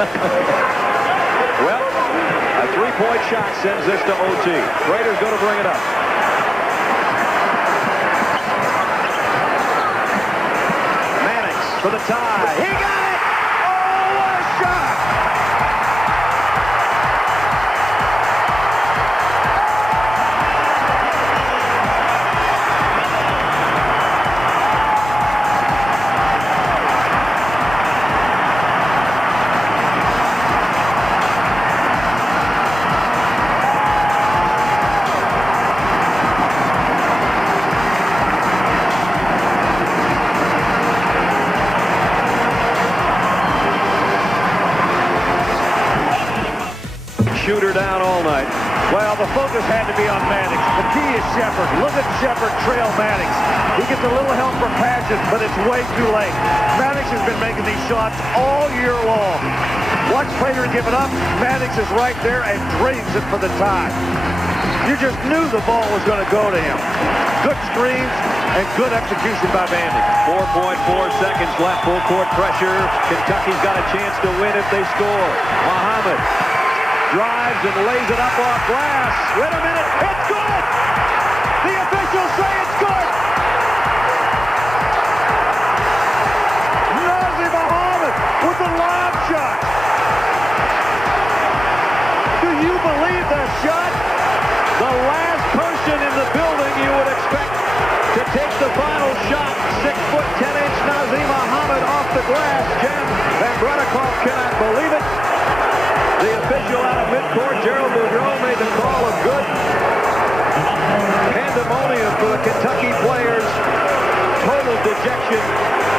Well, a three-point shot sends this to OT. Raiders going to bring it up. Mannix for the tie. He got it! Oh, what a shot! Shooter down all night. Well, the focus had to be on Mannix. The key is Shepard. Look at Shepard trail Mannix. He gets a little help from Padgett, but it's way too late. Mannix has been making these shots all year long. Watch Prater give it up. Mannix is right there and drains it for the tie. You just knew the ball was going to go to him. Good screens and good execution by Vandy. 4.4 seconds left. Full court pressure. Kentucky's got a chance to win if they score. Muhammad drives and lays it up off glass. Wait a minute, it's good! The officials say it's good! Nazir Muhammad with the lob shot. Do you believe that shot? The last person in the building you would expect to take the final shot. 6'10" Nazir Muhammad off the glass. Jen Van Brunikoff cannot believe it. The official out of midcourt, Gerald Boudreau, made the call of good. Pandemonium for the Kentucky players. Total dejection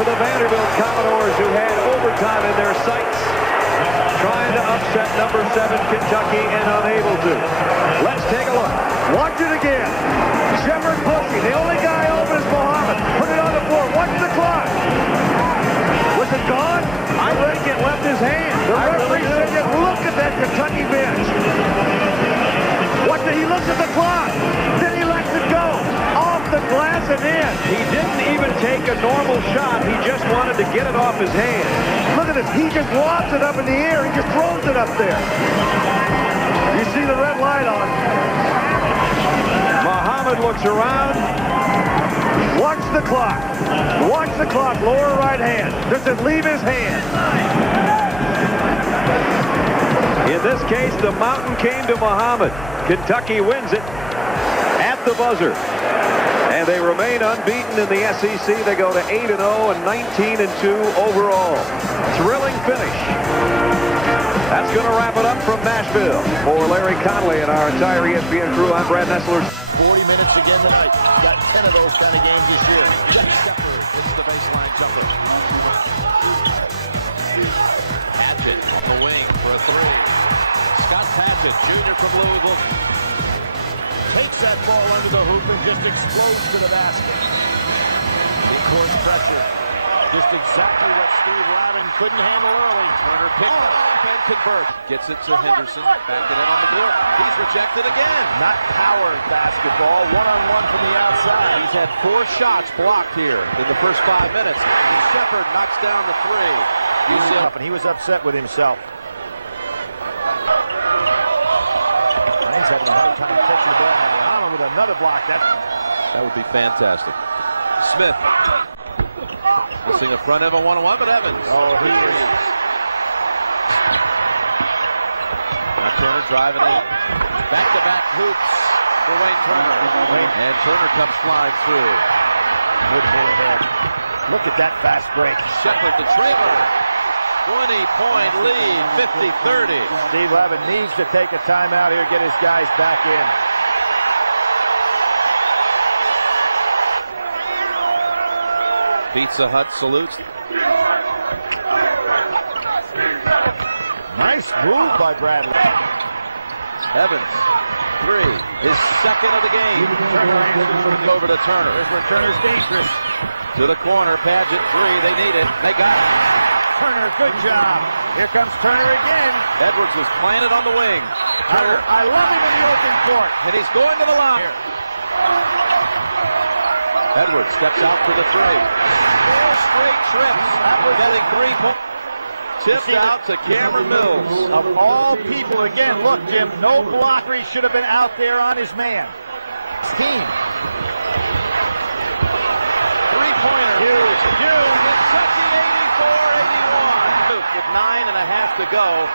for the Vanderbilt Commodores, who had overtime in their sights. Trying to upset number 7 Kentucky and unable to. Let's take a look. Watch it again. Shepard pushing. The only guy open is Muhammad. Put it on the floor. Watch the clock. Was it gone? I think it left his hand. The referee said, look at that Kentucky bench. He looks at the clock. Then he lets it go. Off the glass and in. He didn't even take a normal shot. He just wanted to get it off his hand. Look at this. He just lobs it up in the air. He just throws it up there. You see the red light on. Muhammad looks around. Watch the clock. Watch the clock. Lower right hand. Does it leave his hand? In this case, the mountain came to Muhammad. Kentucky wins it at the buzzer. And they remain unbeaten in the SEC. They go to 8-0 and 19-2 overall. Thrilling finish. That's going to wrap it up from Nashville. For Larry Conley and our entire ESPN crew, I'm Brad Nessler. 40 minutes again tonight. Got 10 of those kind of games this year. Jeff Shepard hits the baseline jumper. Padgett on the wing for a three. Scott Padgett, junior from Louisville, takes that ball under the hoop and just explodes to the basket. Court pressure. Just exactly what Steve Lavin couldn't handle early. Turner picked it up and convert. Gets it to Henderson. Back it in on the board. He's rejected again. Not power basketball. One-on-one from the outside. He's had 4 shots blocked here in the first 5 minutes. And Shepard knocks down the 3. And he was upset with himself. He's having a hard time catching the ball. Muhammad with another block. That would be fantastic. Smith. This thing in front of a one-on-one, but Evans. Oh, he is. Now Turner driving in. Back-to-back hoops for Wayne Turner. And Turner comes flying through. Good hit ahead. Look at that fast break. Shepard, the trailer. 20-point lead, 50-30. Steve Lavin needs to take a timeout here, get his guys back in. Pizza Hut salutes. Nice move by Bradley. Evans, 3, his second of the game. Turner answers over to Turner. Here's where Turner's dangerous. To the corner, Padgett, 3, they need it. They got it. Turner, good job. Here comes Turner again. Edwards was planted on the wing. I love him in the open court. And he's going to the line. Edwards steps out for the 3. 4 straight trips. Edwards getting 3 points. Tipped out to Cameron Mills. Of all people, again, look, Jim, no blocker. He should have been out there on his man. Team. Three-pointer. Hughes. Kentucky 84-81. With 9.5 to go.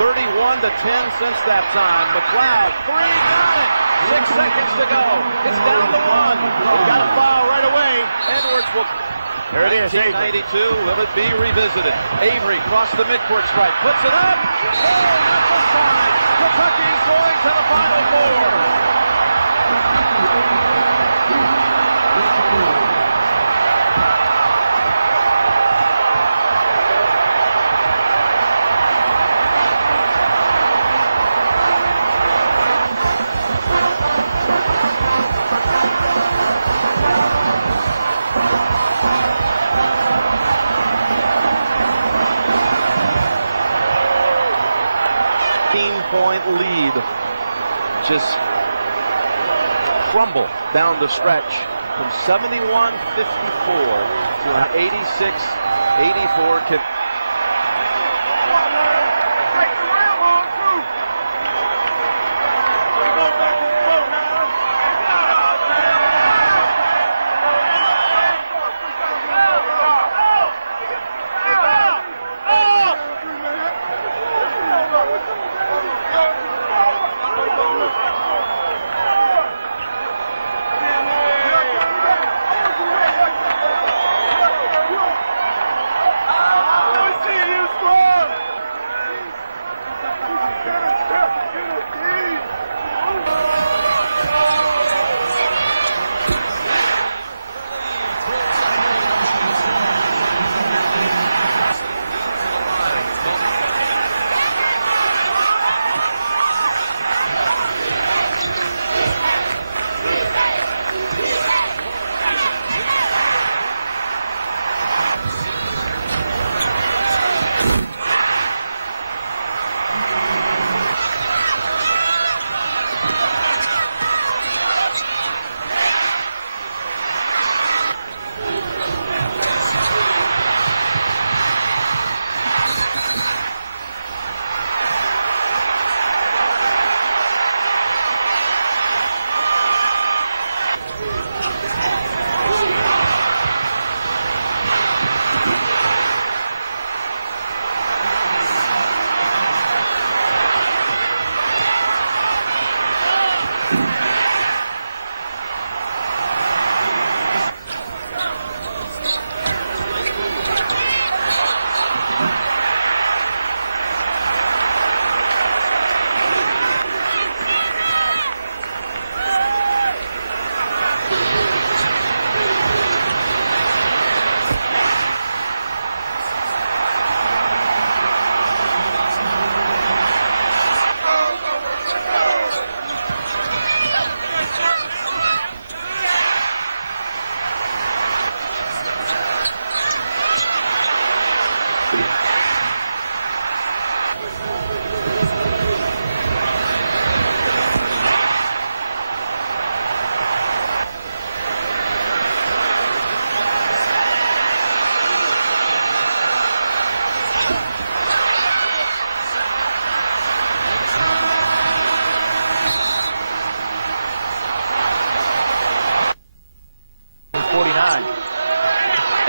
31-10 since that time. McLeod, three, got it. 6 seconds to go. It's down to 1. They've got a foul right away. Edwards will. There it is, 92. Will it be revisited? Avery crossed the midcourt stripe. Puts it up. Oh, not this time. Kentucky's going to the Final Four. Point lead just crumble down the stretch from 71-54 to an 86-84.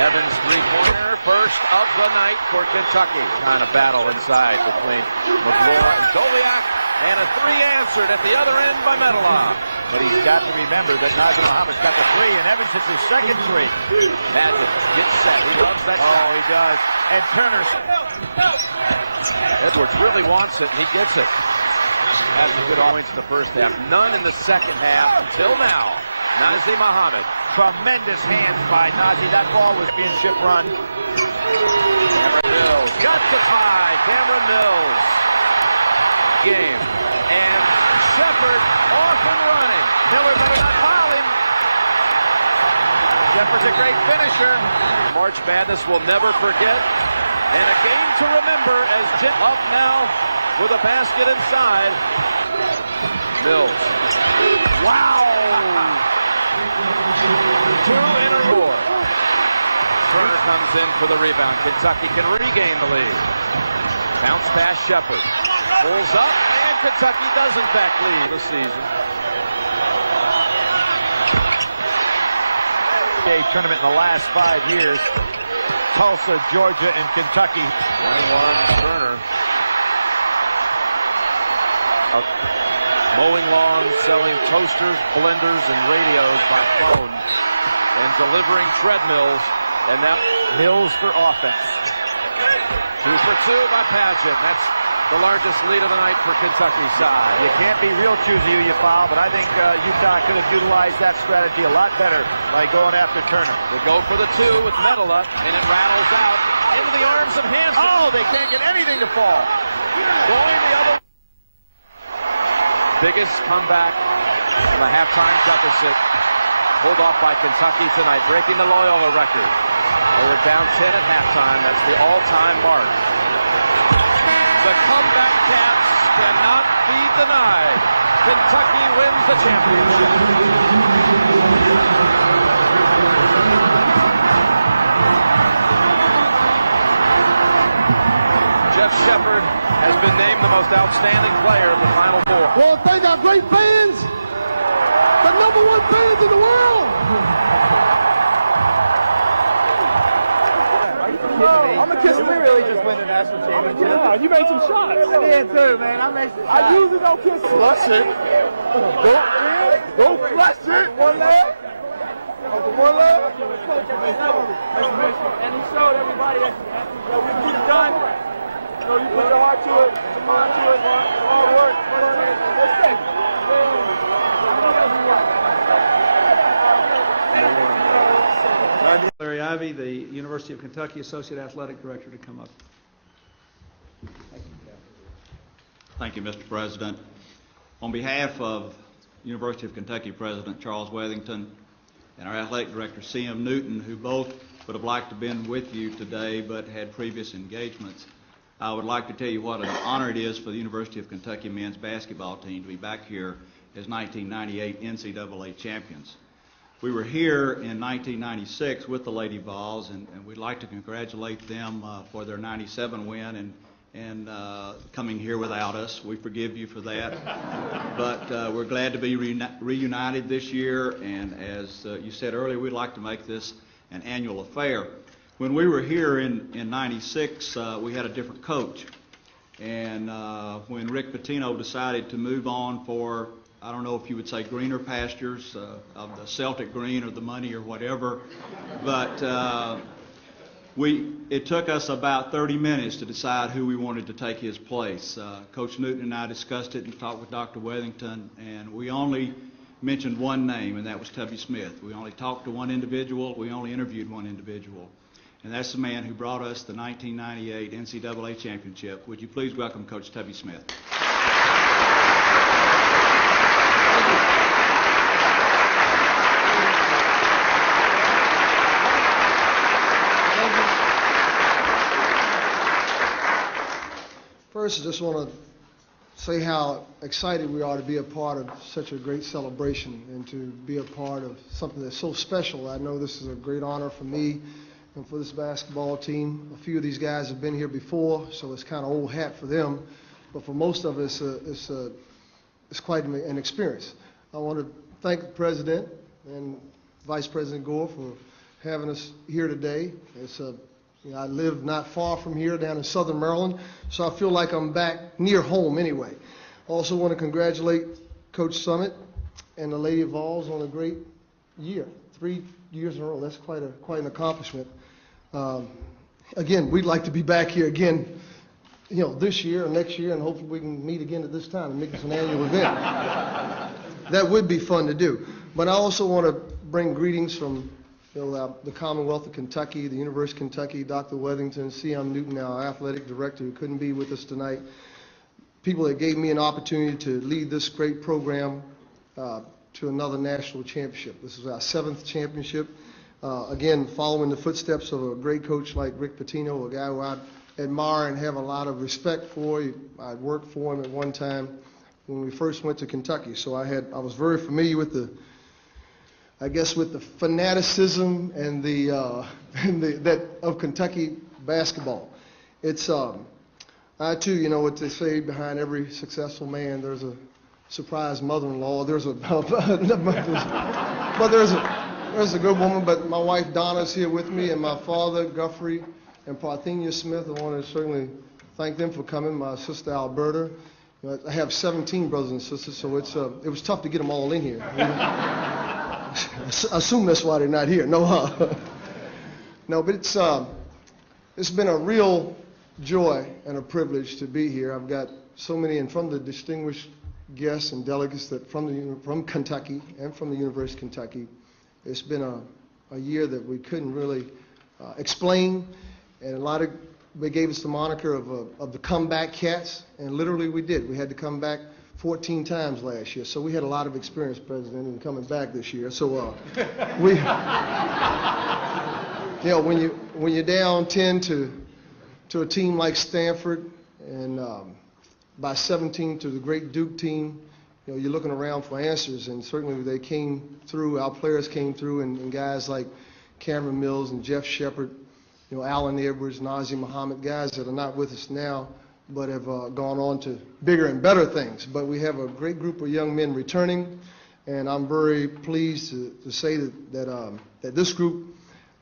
Evans three-pointer, first of the night for Kentucky. Kind of battle inside between McLeod and Doliak, and a three answered at the other end by Medalov. But he's got to remember that Nazir Muhammad's got the three, and Evans hits his second three. Magic gets set. He loves that shot. Oh, he does. And Turner's. Edwards really wants it, and he gets it. Has some good points in the first half. None in the second half until now. Nazir Muhammad. Tremendous hands by Nazir. That ball was being ship run. Cameron Mills got to tie. Cameron Mills. Game. And Shepard off and running. Miller better not foul him. Shepard's a great finisher. March Madness will never forget. And a game to remember as Jim up now with a basket inside. Mills. Wow. Two in a row. Turner comes in for the rebound. Kentucky can regain the lead. Bounce pass Shepard. Pulls up, and Kentucky does in fact lead the season. Tournament in the last 5 years. Tulsa, Georgia, and Kentucky. 21 Turner. Mowing lawns, selling toasters, blenders, and radios by phone, and delivering treadmills. And now Mills for offense. 2 for 2 by Padgett. That's the largest lead of the night for Kentucky's side. You can't be real choosy who you foul, but I think Utah could have utilized that strategy a lot better by going after Turner. They go for the 2 with Medela, and it rattles out into the arms of Hansen. Oh, they can't get anything to fall. Going the other. Biggest comeback in the halftime deficit. Pulled off by Kentucky tonight, breaking the Loyola record. They were down 10 at halftime. That's the all-time mark. The comeback Cats cannot be denied. Kentucky wins the championship. Jeff Shepard has been named the most outstanding player of the Final Four. Well, thank our great fans, the #1 fans in the world. I'm a kiss. We really just win the national championship. Yeah, you made some shots. I did too, man. I made some shots. I usually don't kiss. Flush it. Go flush it. One leg. One leg. And he showed everybody that he's done. You put your heart to it. Your mind to it. Hard work. Let's take it. Larry Ivey, the University of Kentucky Associate Athletic Director, to come up. Thank you, Mr. President. On behalf of University of Kentucky President Charles Wethington and our Athletic Director C.M. Newton, who both would have liked to have been with you today but had previous engagements, I would like to tell you what an honor it is for the University of Kentucky men's basketball team to be back here as 1998 NCAA champions. We were here in 1996 with the Lady Vols, and we'd like to congratulate them for their 97 win and coming here without us. We forgive you for that. But we're glad to be reunited this year, and as you said earlier, we'd like to make this an annual affair. When we were here in 96, we had a different coach. And when Rick Pitino decided to move on for, I don't know if you would say greener pastures, of the Celtic green or the money or whatever, but it took us about 30 minutes to decide who we wanted to take his place. Coach Newton and I discussed it and talked with Dr. Wethington, and we only mentioned one name, and that was Tubby Smith. We only talked to one individual. We only interviewed one individual. And that's the man who brought us the 1998 NCAA championship. Would you please welcome Coach Tubby Smith? First, I just want to say how excited we are to be a part of such a great celebration and to be a part of something that's so special. I know this is a great honor for me and for this basketball team. A few of these guys have been here before, so it's kind of old hat for them. But for most of us, it's quite an experience. I want to thank the President and Vice President Gore for having us here today. I live not far from here down in southern Maryland, so I feel like I'm back near home anyway. I also want to congratulate Coach Summit and the Lady Vols on a great year. 3 years in a row. That's quite an accomplishment. Again, we'd like to be back here again, this year or next year, and hopefully we can meet again at this time and make this an annual event. That would be fun to do. But I also want to bring greetings from the Commonwealth of Kentucky, the University of Kentucky, Dr. Wethington, C.M. Newton, our athletic director, who couldn't be with us tonight. People that gave me an opportunity to lead this great program to another national championship. This is our 7th championship. Again, following the footsteps of a great coach like Rick Pitino, a guy who I admire and have a lot of respect for. I worked for him at one time when we first went to Kentucky, so I was very familiar with I guess with the fanaticism and that of Kentucky basketball. It's I too, you know what they say, behind every successful man there's a surprise mother-in-law. There's a but there's a good woman. But my wife Donna's here with me, and my father Guthrie and Parthenia Smith. I want to certainly thank them for coming. My sister Alberta. You know, I have 17 brothers and sisters, so it was tough to get them all in here. I assume that's why they're not here. No, no, but it's been a real joy and a privilege to be here. I've got so many, and from the distinguished guests and delegates that from Kentucky and from the University of Kentucky. It's been a year that we couldn't really explain, and they gave us the moniker of the comeback cats, and literally we did. We had to come back 14 times last year, so we had a lot of experience, President, in coming back this year. So we, you know, when you're down 10 to a team like Stanford, and by 17 to the great Duke team, you know, you're looking around for answers, and certainly they came through. Our players came through, and guys like Cameron Mills and Jeff Shepard, you know, Allen Edwards, Nazir Muhammad, guys that are not with us now, but have gone on to bigger and better things. But we have a great group of young men returning, and I'm very pleased to say that this group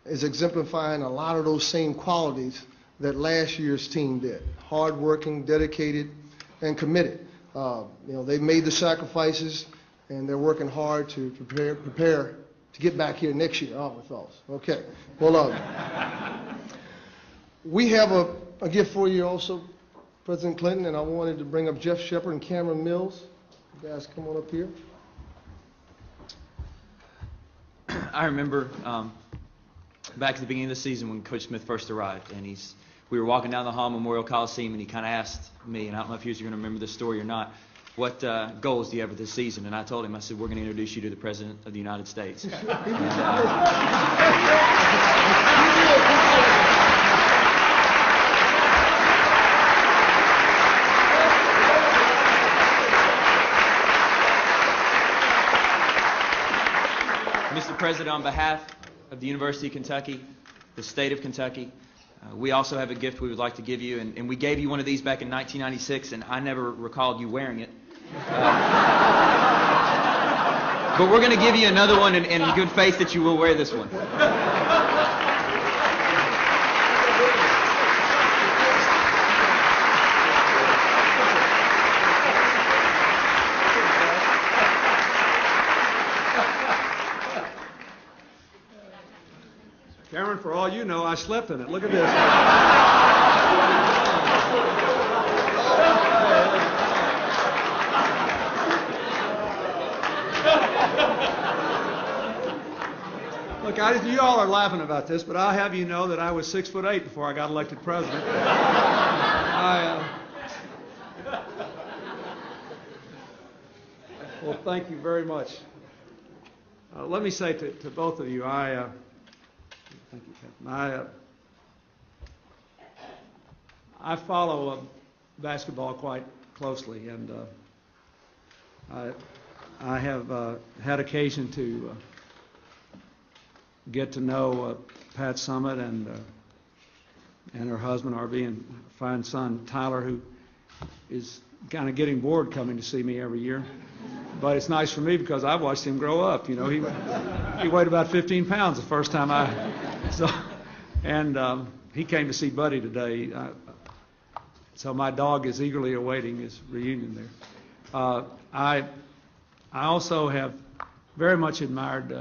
is exemplifying a lot of those same qualities that last year's team did: hardworking, dedicated, and committed. You know, they've made the sacrifices, and they're working hard to prepare to get back here next year, aren't we, fellas? Okay. Well, we have a gift for you also, President Clinton, and I wanted to bring up Jeff Shepard and Cameron Mills. You guys come on up here. I remember back at the beginning of the season when Coach Smith first arrived, and we were walking down the hall Memorial Coliseum, and he kind of asked me, and I don't know if you guys are going to remember this story or not, what goals do you have for this season? And I told him, I said, we're going to introduce you to the President of the United States. Mr. President, on behalf of the University of Kentucky, the state of Kentucky, we also have a gift we would like to give you, and we gave you one of these back in 1996, and I never recalled you wearing it. But we're going to give you another one in good faith that you will wear this one. Cameron, for all you know, I slept in it. Look at this. Look, you all are laughing about this, but I'll have you know that I was 6'8" before I got elected president. Well, thank you very much. Let me say to both of you, thank you, Captain. I follow basketball quite closely, and I have had occasion to get to know Pat Summitt and her husband, R.B., and fine son, Tyler, who is kind of getting bored coming to see me every year. But it's nice for me because I've watched him grow up. You know, he weighed about 15 pounds the first time he came to see Buddy today. So my dog is eagerly awaiting his reunion there. I also have very much admired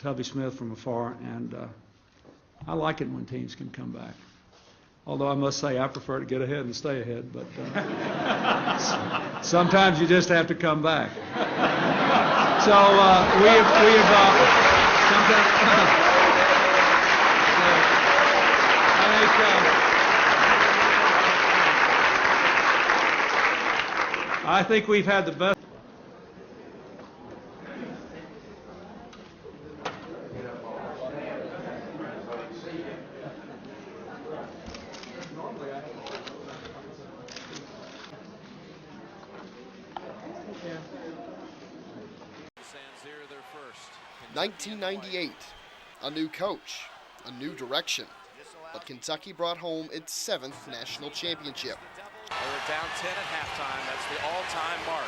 Tubby Smith from afar, and I like it when teams can come back. Although I must say I prefer to get ahead and stay ahead, but sometimes you just have to come back. So we have sometimes. I think we've had the best. Sands here, their first. 1998, a new coach, a new direction. But Kentucky brought home its 7th national championship. They were down 10 at halftime. That's the all-time mark.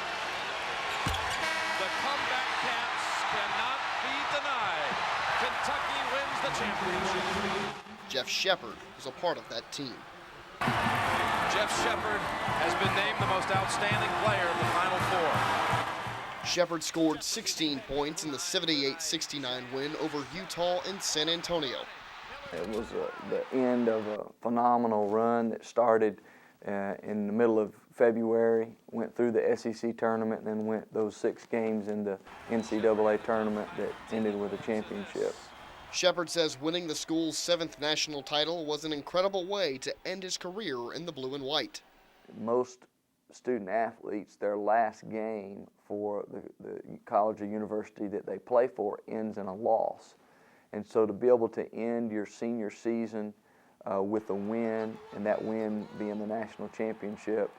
The comeback Cats cannot be denied. Kentucky wins the championship. Jeff Shepard was a part of that team. Jeff Shepard has been named the most outstanding player of the Final Four. Shepard scored 16 points in the 78-69 win over Utah and San Antonio. It was the end of a phenomenal run that started in the middle of February, went through the SEC tournament, and then went those 6 games in the NCAA tournament that ended with a championship. Shepard says winning the school's 7th national title was an incredible way to end his career in the blue and white. Most student athletes, their last game for the college or university that they play for ends in a loss. And so to be able to end your senior season with a win, and that win being the national championship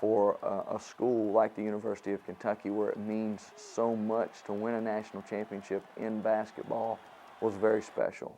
for a school like the University of Kentucky, where it means so much to win a national championship in basketball, was very special.